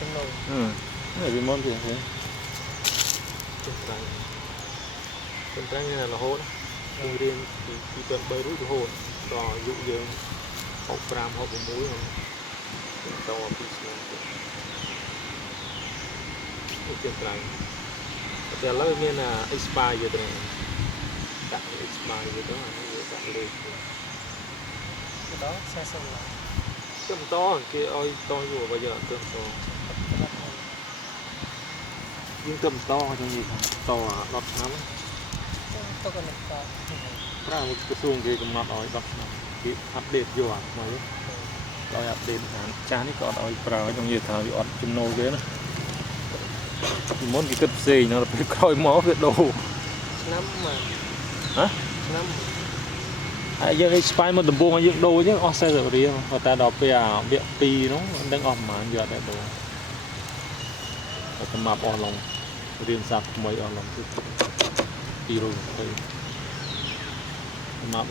trong nồi này vì món gì thế chân trái này là hố đó riêng chỉ cần bơi rút hố đò dụ dương hộp gram hộp muối to piece chân tráiแต่แล้วមានអា expire យទៅដាក់ expire យទៅអានេះដាក់លេខ cái đó xe xong rồi ទៅបន្តគេឲ្យតយូរបើយើងអត់ទៅបន្តយើងទៅបន្តចឹងនិយាយថាត10ឆ្នាំ tôi còn to ប្រើក្រសួងគេកំណត់ឲ្យ10ឆ្នាំគេអាប់ដេតយកអាថ្មីដល់អាប់ដេតអាចាស់នេះក៏អត់ឲ្យប្រើខ្ញុំនិយាយថាវាអត់ចំណូលគេណាពីមុនគេគិតផ្សេងណាដល់ពេលក្រោយមកវាដូរ năm mà ហ៎ năm ហើយយើង expire មកដំបូងឲ្យយើងដូរអញ្ចឹងអស់40រៀលតែដល់ពេលអាវគ្គ2នោះមិនដឹងអស់ប្រហែលយកតែដូរតែសម្រាប់អស់ឡងរៀនសាស្ត្រថ្មីអស់ឡងគឺ220សម្រាប់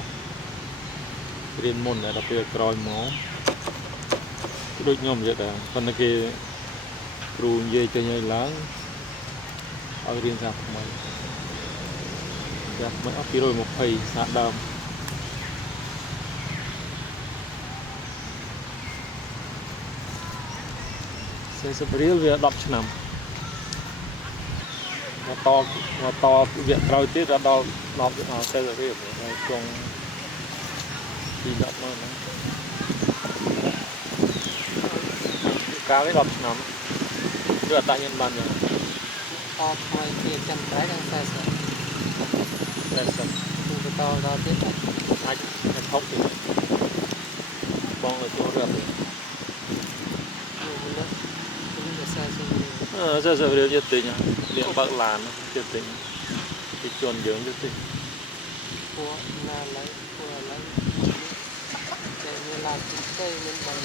រៀនមុនតែដល់ពេលក្រោយមកដូចខ្ញុំនិយាយដែរប៉ុន្តែគេគ្រូនិយាយចេញឲ្យឡើងឲ្យរៀនសាស្ត្រថ្មីសាស្ត្រថ្មីអស់220សាស្ត្រដើម40រៀលវា10ឆ្នាំមកតវគ្គក្រោយទៀតដល់40រៀលហើយចុងពី10មកហ្នឹងកាលនេះ10ឆ្នាំគឺអត់តាញ់បានយ៉ាង to thôi kia chân trái đang xe sửa 40 từ to ra tiếp អាចថប់ទៀតបងឲ្យចូលរត់ xe xong 40រៀលទៀតទិញលៀងបើកឡានទៀតទិញពីជន់យើងទៀតទិញ cua lấy chạy như là cây lên bằng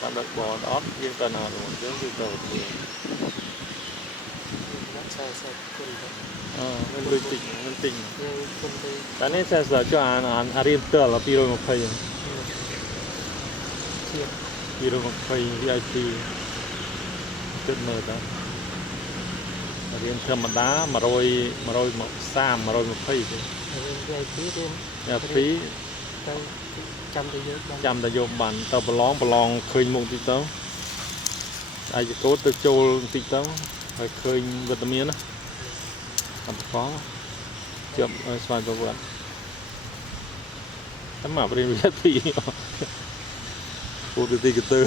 បានដឹកបអត់យើងទៅណានោះយើងគឺទៅទៀត xe xe quân មិនលុយទិញមិនទិញ quân đi តែនេះ40ចុះអារៀនផ្ទាល់220 220 VIP ទឹកមើលតើរៀនធម្មតា130 120ទេ VIP luôn តែពីរ ទៅចាំទៅយកបាន ចាំតែយកបានទៅប្រឡងឃើញមុខតិចទៅអាយកូតទៅចូលតិចទៅហើយឃើញវិតាមីនណាអត់ផងជាប់ស្វែងប្រវត្តិតែមករៀនវិទ្យាពីពូទៅទីកទៅ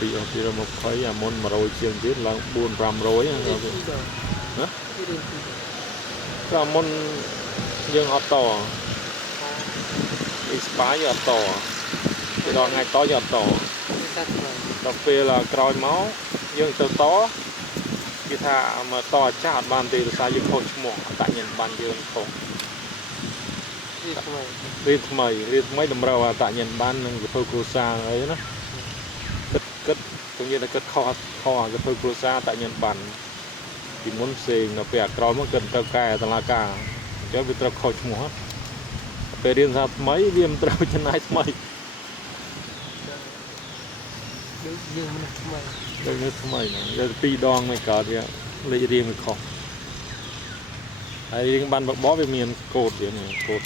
ពី20អាមុន100ជាងទៀតឡើង4 500ណាក៏មុនយើងអត់ត expire អត់តទៅដល់ថ្ងៃតយើងអត់តដល់ពេលក្រោយមកយើងទៅតគេថាមកតចាស់អត់បានទេដោយសារយើងខូចឈ្មោះអត្តញ្ញាណប័ណ្ណយើងខុសរៀនថ្មីតម្រូវអត្តញ្ញាណប័ណ្ណនិងវិភពគ្រួសារអីណាគិតខ្ញុំនិយាយថាគិតខុសវិភពគ្រួសារអត្តញ្ញាណប័ណ្ណពីមុនផ្សេងដល់ពេលក្រោយមកគិតទៅកែតឡាការអញ្ចឹងវាត្រូវខុសឈ្មោះពេលរៀនសាស្ត្រថ្មីវាមិនត្រូវចំណាយថ្មីយើងមិនថ្មី ដូចនេះថ្មីហ្នឹងពីរដងមិនកើតវាលេខរៀងវាខុសហើយរៀងបានបបវាមានកូដទៀតនេះកូដ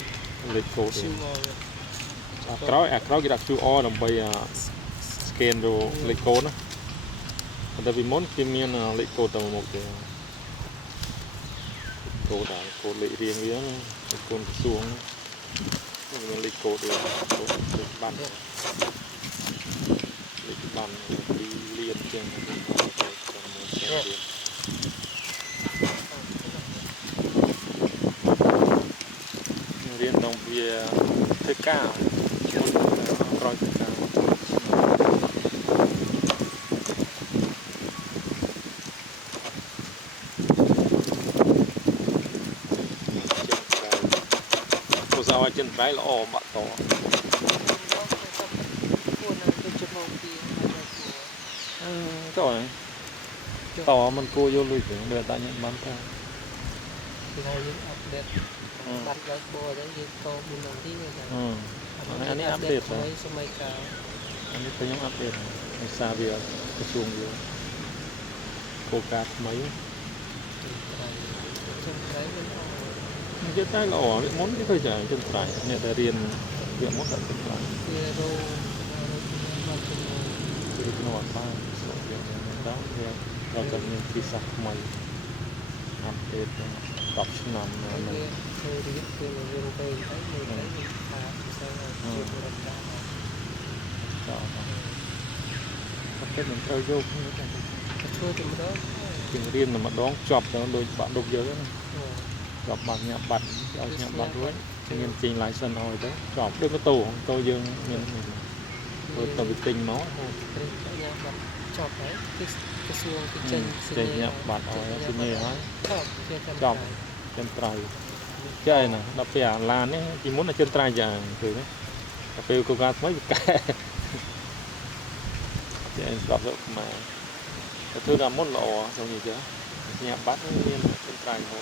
លេខកូដអាក្រោយគេដាក់ QR ដើម្បីscan ទៅលេខកូដណាតែពីមុនគេមានលេខកូដតែមួយមុខទេកូដលេខរៀងវាកូដក្រសួងមានលេខកូដលេខបានពីលៀនជាងរៀនក្នុងវាធ្វើការក្រោយធ្វើការผู้สาวចិនត្រៃល្អបាក់ត ก็ต่อมันกูโยลุยถึงเดือนตาเนี่ยมันก็thì hay những update bắt cái bò đấy những to bên đầu tí này อันนี้อัปเดต ไว้สมัยเก่า อันนี้ก็ยังอัปเดตในซาเวียกระทรวงอยู่โครงการไหม chân trái bên đó มันจะได้ละอ๋อม้วนที่เคยจ่ายจนไตรเนี่ยได้เรียนเรียนม้วนแบบจนไตร kia đô mà chân คือขนมบ้านสวยอย่างนี้แล้วเราจะมีที่สักใหม่อัปเดตปรับชั้นนำนะมัน kia thôi thì biết kia là viên cây thấy người thấy mình thả sao là chuyện của mình đã ก็มันเป็นเหมือนเราโยกนี่กัน chua thì đó จึงเรียนมาดองจอบแล้วโดยbạn đục giớiจอบbằng nhà bạchเอาnhà bạchด้วยเงินจริงหลายสนอยđấy จอบด้วยประตูของตัวยังเงินตัวตัวไปติงnó cái nhà bật chọc đấy cái xương cái chân trên nhà bạch ở xin nhẹ hỏi chọc kia chân chọc trái chân trái chơi nè đập bè làn ấy chỉ muốn là chân trái giờ thử đấy cà phê cô gái mấy cái chơi đập được mà cái thứ là món lọ xong gì chứ nhà bát nhiên chân trái hồ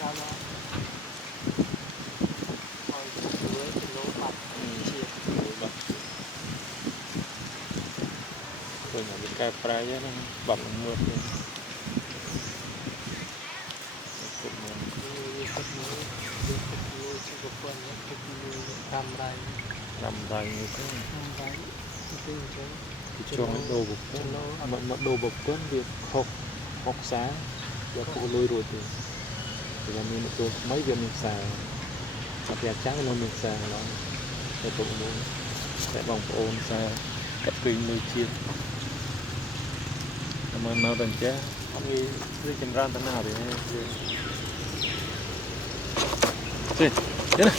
sao đó rồi dưới cái lỗ bật chia tôi nhà bên cái prai á nó bật mưa lên như cục nuôi chỉ có quân nhé cục nuôi cam rai làm đầy như thế cam rai cái gì chứ cho đồ bột mà đồ bột quên việc học xá và phụ lôi rồi thì là mình được mấy giờ mình xài mà nhà trắng luôn mình xài nó để tụng muốn sẽ bằng ôn xài cặp kinh nuôi chiên mà nó đần chứ không nghĩ đi chân ran thế nào thì gì thế này